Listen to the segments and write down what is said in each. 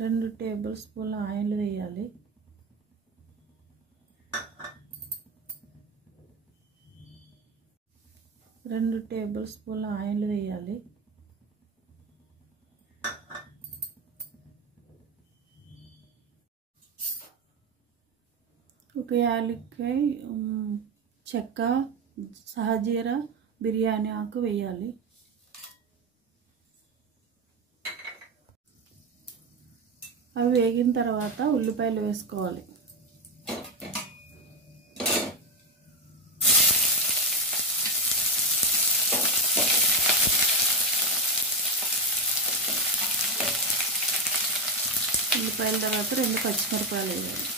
2 table స్పూన్ల oil వేయాలి. రెండు టేబుల్ స్పూన్ల ఆయిల్ వేయాలి. ఒక యాలక్కాయ, చెక్క, షాజీరా, బిర్యానీ ఆకు వేయాలి. అవి వేగిన తర్వాత ఉల్లిపాయలు వేసుకోవాలి. ఉల్లిపాయల తర్వాత 2 పచ్చిమిరపకాయలు వేయాలి.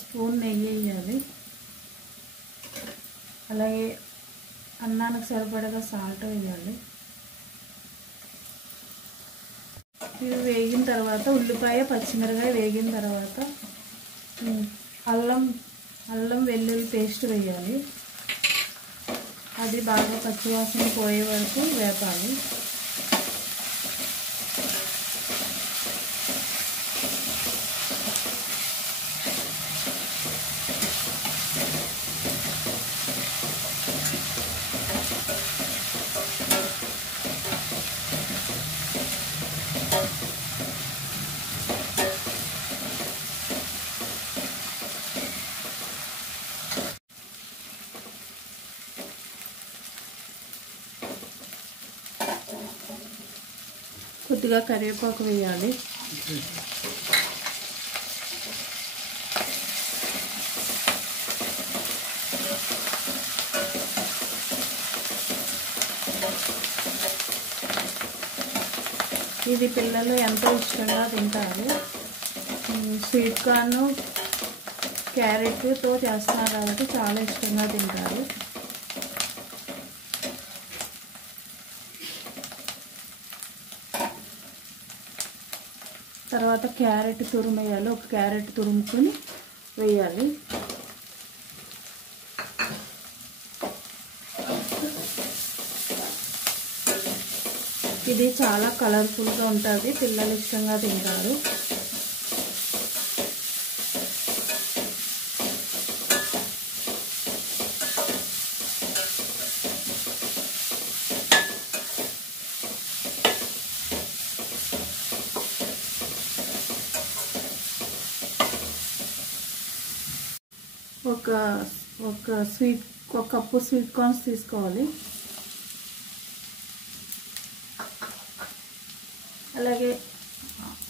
స్పూన్ నెయ్యి వేయాలి. అలాగే అన్నానికి సరిపడగా సాల్ట్ వేయాలి. ఇవి వేగిన తర్వాత ఉల్లిపాయ పచ్చిమిరపకాయ వేగిన తర్వాత అల్లం వెల్లుల్లి పేస్ట్ వేయాలి. అది బాగా పచ్చివాసన పోయే వరకు వేపాలి. కొద్దిగా కరివేపాకు వేయాలి. ఇది పిల్లలు ఎంతో ఇష్టంగా తింటారు. స్వీట్ కార్న్ క్యారెట్తో చేస్తున్నారు కాబట్టి చాలా ఇష్టంగా తింటారు. తర్వాత క్యారెట్ తురుమేయాలి. ఒక క్యారెట్ తురుముకొని వేయాలి. ఇది చాలా కలర్ఫుల్గా ఉంటుంది, పిల్లలు ఇష్టంగా తింటారు. ఒక కప్పు స్వీట్ కార్న్స్ తీసుకోవాలి. అలాగే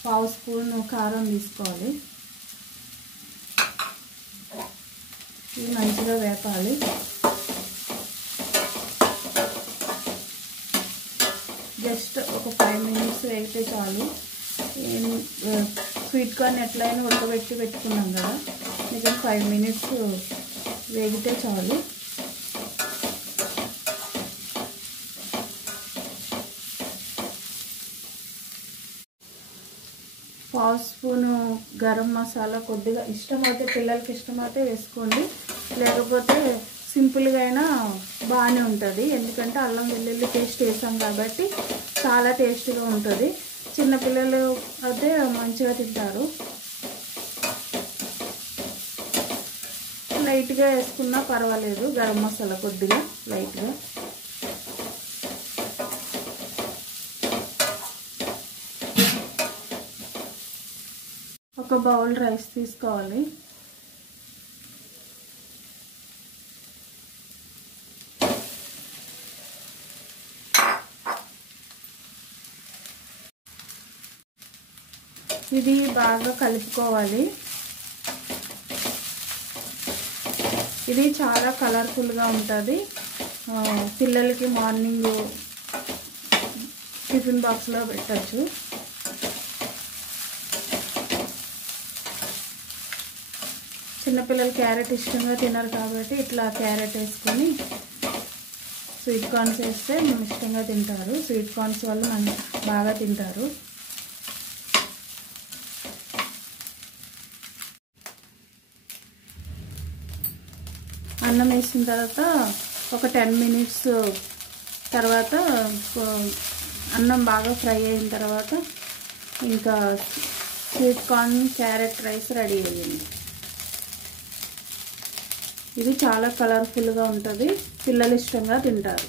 1/2 స్పూన్ కారం తీసుకోవాలి. ఇది మంచిగా వేపాలి. జస్ట్ ఒక 5 మినిట్స్ వేగితే చాలు. స్వీట్ కార్న్ ఎట్లయినా ఉడకబెట్టి పెట్టుకున్నాం కదా, మీకు 5 మినిట్స్ వేగితే చాలు. పావు స్పూను గరం మసాలా, కొద్దిగా ఇష్టమైతే పిల్లలకి ఇష్టమైతే వేసుకోండి, లేకపోతే సింపుల్గా అయినా బాగానే ఉంటుంది. ఎందుకంటే అల్లం వెల్లుల్లి పేస్ట్ వేసాం కాబట్టి చాలా టేస్ట్గా ఉంటుంది. చిన్నపిల్లలు అయితే మంచిగా తింటారు. లైట్గా వేసుకున్నా పర్వాలేదు, గరం మసాలా కొద్దిగా లైట్గా. ఒక బౌల్ రైస్ తీసుకోవాలి. ఇది బాగా కలుపుకోవాలి. ఇది చాలా కలర్ఫుల్గా ఉంటుంది. పిల్లలకి మార్నింగ్ టిఫిన్ బాక్స్లో పెట్టచ్చు. చిన్నపిల్లలు క్యారెట్ ఇష్టంగా తినరు కాబట్టి ఇట్లా క్యారెట్ వేసుకొని స్వీట్ కార్న్స్ వేస్తే ఇష్టంగా తింటారు. స్వీట్ కార్న్స్ వాళ్ళు బాగా తింటారు. అన్నం వేసిన తర్వాత ఒక 10 మినిట్స్ తర్వాత అన్నం బాగా ఫ్రై అయిన తర్వాత ఇంకా sweet corn carrot rice ready అయ్యింది. ఇది చాలా కలర్ఫుల్గా ఉంటుంది, పిల్లలు ఇష్టంగా తింటారు.